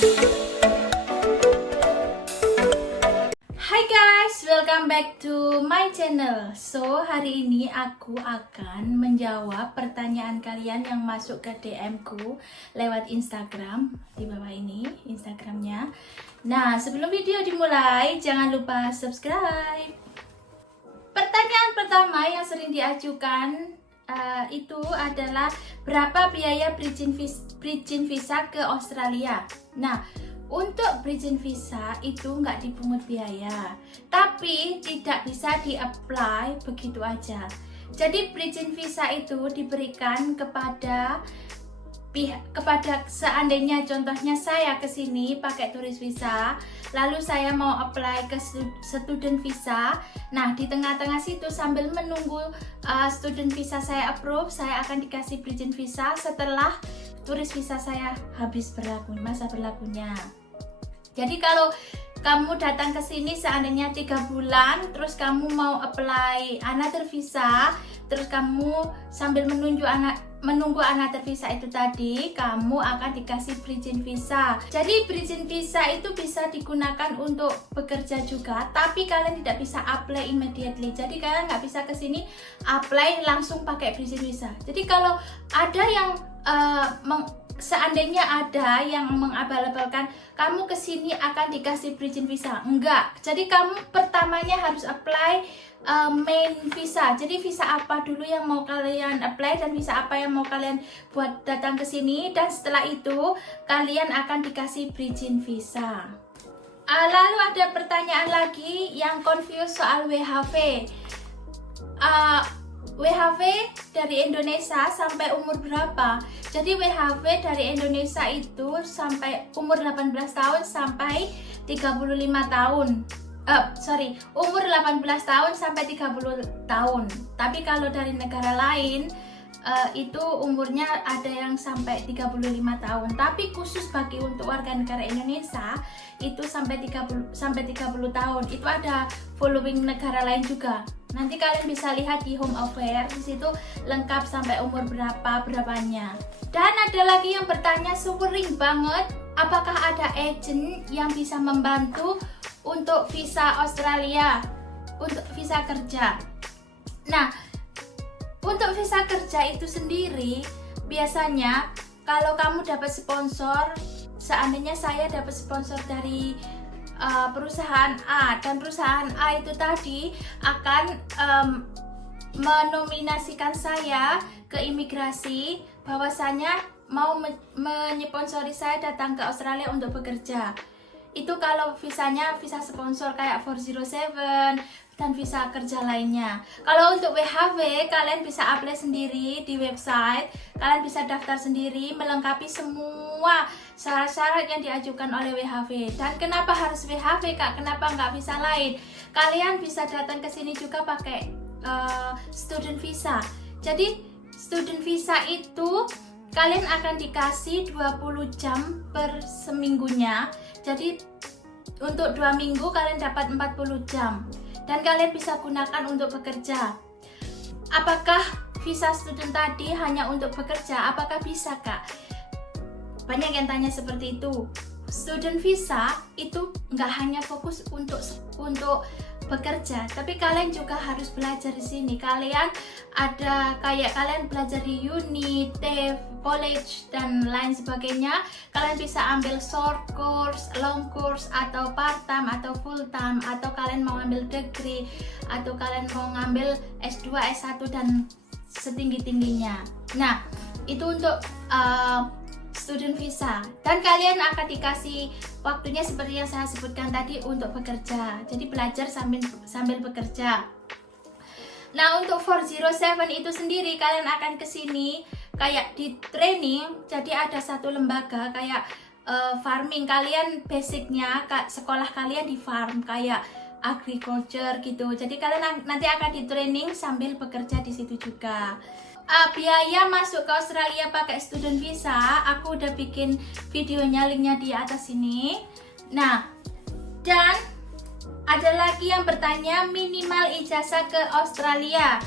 Hai guys, welcome back to my channel. So, hari ini aku akan menjawab pertanyaan kalian yang masuk ke DM ku lewat Instagram. Di bawah ini Instagramnya. Nah, sebelum video dimulai, jangan lupa subscribe. Pertanyaan pertama yang sering diajukan itu adalah berapa biaya bridging visa ke Australia. Nah, untuk bridging visa itu nggak dipungut biaya, tapi tidak bisa di-apply begitu aja. Jadi bridging visa itu diberikan kepada seandainya contohnya saya kesini pakai turis visa, lalu saya mau apply ke student visa. Nah, di tengah-tengah situ sambil menunggu student visa saya approve, saya akan dikasih bridging visa setelah turis visa saya habis masa berlakunya. Jadi kalau kamu datang ke sini seandainya 3 bulan, terus kamu mau apply another visa, terus kamu sambil menunggu another visa itu tadi, kamu akan dikasih bridging visa. Jadi bridging visa itu bisa digunakan untuk bekerja juga, tapi kalian tidak bisa apply immediately. Jadi kalian nggak bisa ke sini apply langsung pakai bridging visa. Jadi kalau ada yang seandainya ada yang mengabal-abalkan kamu kesini akan dikasih bridging visa, enggak. Jadi kamu pertamanya harus apply main visa. Jadi visa apa dulu yang mau kalian apply dan visa apa yang mau kalian buat datang ke sini, dan setelah itu kalian akan dikasih bridging visa. Lalu ada pertanyaan lagi yang confused soal WHV. WHV dari Indonesia sampai umur berapa? Jadi WHV dari Indonesia itu sampai umur 18 tahun sampai 35 tahun. Umur 18 tahun sampai 30 tahun. Tapi kalau dari negara lain itu umurnya ada yang sampai 35 tahun. Tapi khusus bagi untuk warga negara Indonesia itu sampai 30 tahun. Itu ada following negara lain juga. Nanti kalian bisa lihat di home affairs, di situ lengkap sampai umur berapanya. Dan ada lagi yang bertanya sering banget, apakah ada agent yang bisa membantu untuk visa Australia, untuk visa kerja. Nah, untuk visa kerja itu sendiri biasanya kalau kamu dapat sponsor, seandainya saya dapat sponsor dari perusahaan A, dan perusahaan A itu tadi akan menominasikan saya ke imigrasi bahwasanya mau menyponsori saya datang ke Australia untuk bekerja. Itu kalau visanya visa sponsor kayak 407 dan visa kerja lainnya. Kalau untuk WHV kalian bisa apply sendiri di website, kalian bisa daftar sendiri melengkapi semua syarat-syarat yang diajukan oleh WHV. Dan kenapa harus WHV Kak? Kenapa nggak visa lain? Kalian bisa datang ke sini juga pakai student visa. Jadi student visa itu kalian akan dikasih 20 jam per seminggunya. Jadi untuk 2 minggu kalian dapat 40 jam. Dan kalian bisa gunakan untuk bekerja. Apakah visa student tadi hanya untuk bekerja? Apakah bisa Kak? Banyak yang tanya seperti itu. Student visa itu nggak hanya fokus untuk bekerja, tapi kalian juga harus belajar di sini. Kalian belajar di uni, TAFE, college dan lain sebagainya. Kalian bisa ambil short course, long course, atau part time atau full time, atau kalian mau ambil degree, atau kalian mau ngambil S2, S1 dan setinggi-tingginya. Nah, itu untuk student visa, dan kalian akan dikasih waktunya seperti yang saya sebutkan tadi untuk bekerja. Jadi belajar sambil bekerja. Nah, untuk 407 itu sendiri kalian akan kesini kayak di training. Jadi ada satu lembaga kayak farming. Kalian basicnya sekolah kalian di farm kayak agriculture gitu. Jadi kalian nanti akan di training sambil bekerja di situ juga. Biaya masuk ke Australia pakai student visa, aku udah bikin videonya, linknya di atas sini. Nah, dan ada lagi yang bertanya minimal ijazah ke Australia.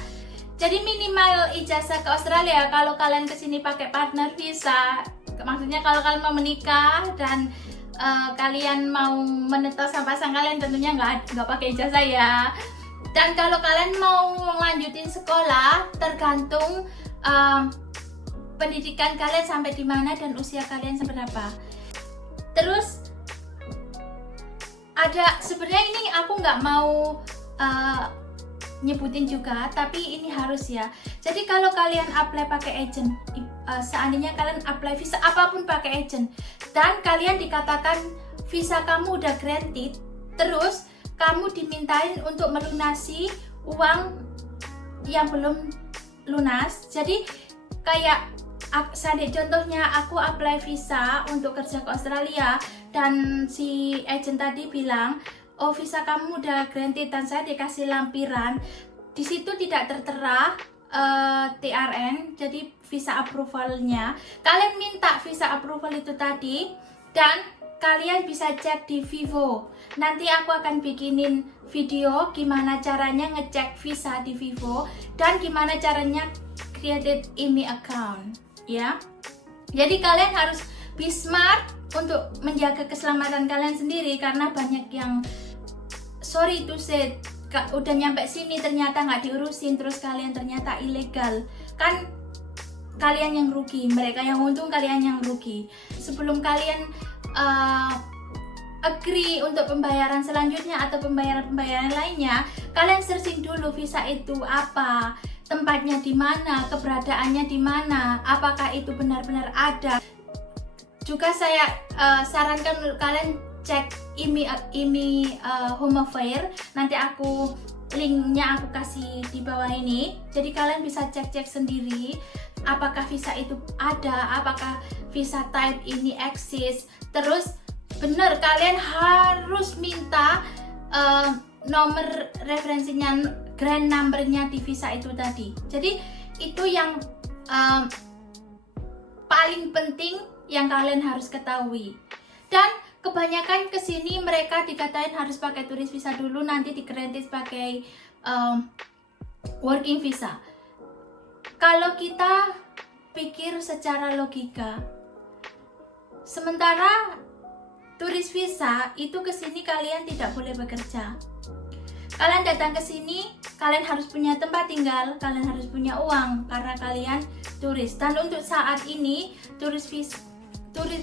Jadi minimal ijazah ke Australia kalau kalian kesini pakai partner visa, maksudnya kalau kalian mau menikah dan kalian mau menetas sama pasang kalian tentunya nggak pakai ijazah ya. Dan kalau kalian mau lanjutin sekolah tergantung pendidikan kalian sampai di mana dan usia kalian seberapa. Terus ada, sebenarnya ini aku nggak mau nyebutin juga, tapi ini harus ya. Jadi kalau kalian apply pakai agent, seandainya kalian apply visa apapun pakai agent dan kalian dikatakan visa kamu udah granted, terus kamu dimintain untuk melunasi uang yang belum lunas. Jadi kayak contohnya aku apply visa untuk kerja ke Australia dan si agent tadi bilang, oh visa kamu udah granted, dan saya dikasih lampiran. Di situ tidak tertera TRN, jadi visa approvalnya. Kalian minta visa approval itu tadi dan kalian bisa cek di Vivo. Nanti aku akan bikinin video gimana caranya ngecek visa di Vivo dan gimana caranya create email account ya. Jadi kalian harus be smart untuk menjaga keselamatan kalian sendiri, karena banyak yang sorry to say udah nyampe sini ternyata nggak diurusin, terus kalian ternyata ilegal. Kan kalian yang rugi, mereka yang untung, kalian yang rugi. Sebelum kalian agree untuk pembayaran selanjutnya atau pembayaran lainnya, kalian searching dulu visa itu apa, tempatnya di mana, keberadaannya di mana, apakah itu benar-benar ada. Juga saya sarankan kalian cek IMI Home Affairs, nanti aku linknya aku kasih di bawah ini. Jadi kalian bisa cek-cek sendiri apakah visa itu ada, apakah visa type ini eksis. Terus benar, kalian harus minta nomor referensinya, grand numbernya di visa itu tadi. Jadi itu yang paling penting yang kalian harus ketahui. Dan kebanyakan kesini mereka dikatain harus pakai turis visa dulu, nanti di-granted pakai working visa. Kalau kita pikir secara logika, sementara turis visa itu kesini kalian tidak boleh bekerja. Kalian datang ke sini, kalian harus punya tempat tinggal, kalian harus punya uang karena kalian turis. Dan untuk saat ini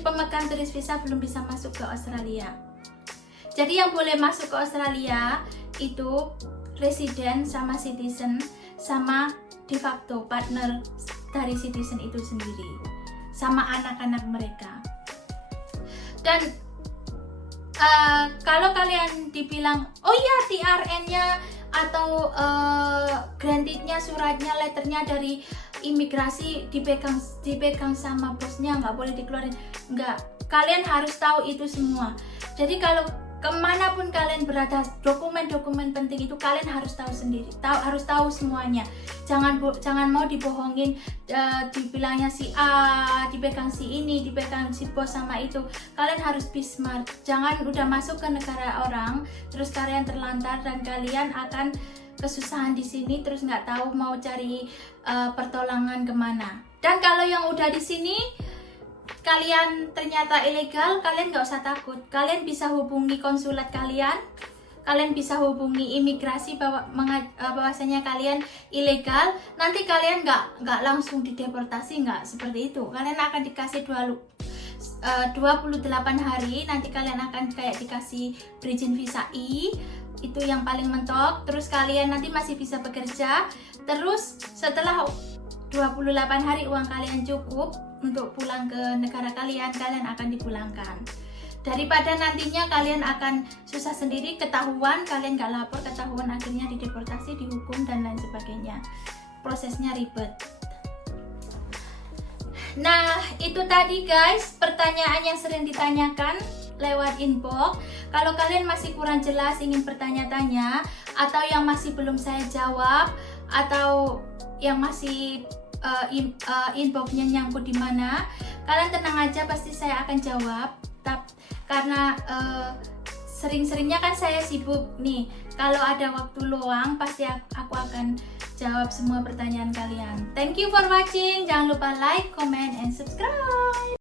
pemegang turis visa belum bisa masuk ke Australia. Jadi yang boleh masuk ke Australia itu resident sama citizen sama de facto partner dari citizen itu sendiri, sama anak-anak mereka. Dan kalau kalian dibilang, oh iya TRN-nya atau grantednya, suratnya, letternya dari imigrasi dipegang sama bosnya, nggak boleh dikeluarin. Nggak, kalian harus tahu itu semua. Jadi kalau kemanapun kalian berada, dokumen-dokumen penting itu kalian harus tahu sendiri, harus tahu semuanya. Jangan mau dibohongin, dibilangnya si A dipegang si ini, dipegang si bos sama itu. Kalian harus be smart. Jangan udah masuk ke negara orang terus kalian terlantar dan kalian akan kesusahan di sini, terus nggak tahu mau cari pertolongan kemana. Dan kalau yang udah di sini kalian ternyata ilegal, kalian nggak usah takut. Kalian bisa hubungi konsulat kalian bisa hubungi imigrasi bahwasanya kalian ilegal. Nanti kalian nggak langsung dideportasi, nggak seperti itu. Kalian akan dikasih 28 hari, nanti kalian akan kayak dikasih bridging visa I, itu yang paling mentok. Terus kalian nanti masih bisa bekerja. Terus setelah 28 hari uang kalian cukup untuk pulang ke negara kalian akan dipulangkan. Daripada nantinya kalian akan susah sendiri, ketahuan, kalian nggak lapor, ketahuan, akhirnya dideportasi, dihukum, dan lain sebagainya. Prosesnya ribet. Nah, itu tadi guys, pertanyaan yang sering ditanyakan lewat inbox. Kalau kalian masih kurang jelas, ingin bertanya-tanya, atau yang masih belum saya jawab, atau yang masih inboxnya nyangkut di mana, kalian tenang aja, pasti saya akan jawab. Karena sering-seringnya kan saya sibuk nih. Kalau ada waktu luang, pasti aku akan jawab semua pertanyaan kalian. Thank you for watching. Jangan lupa like, comment, and subscribe.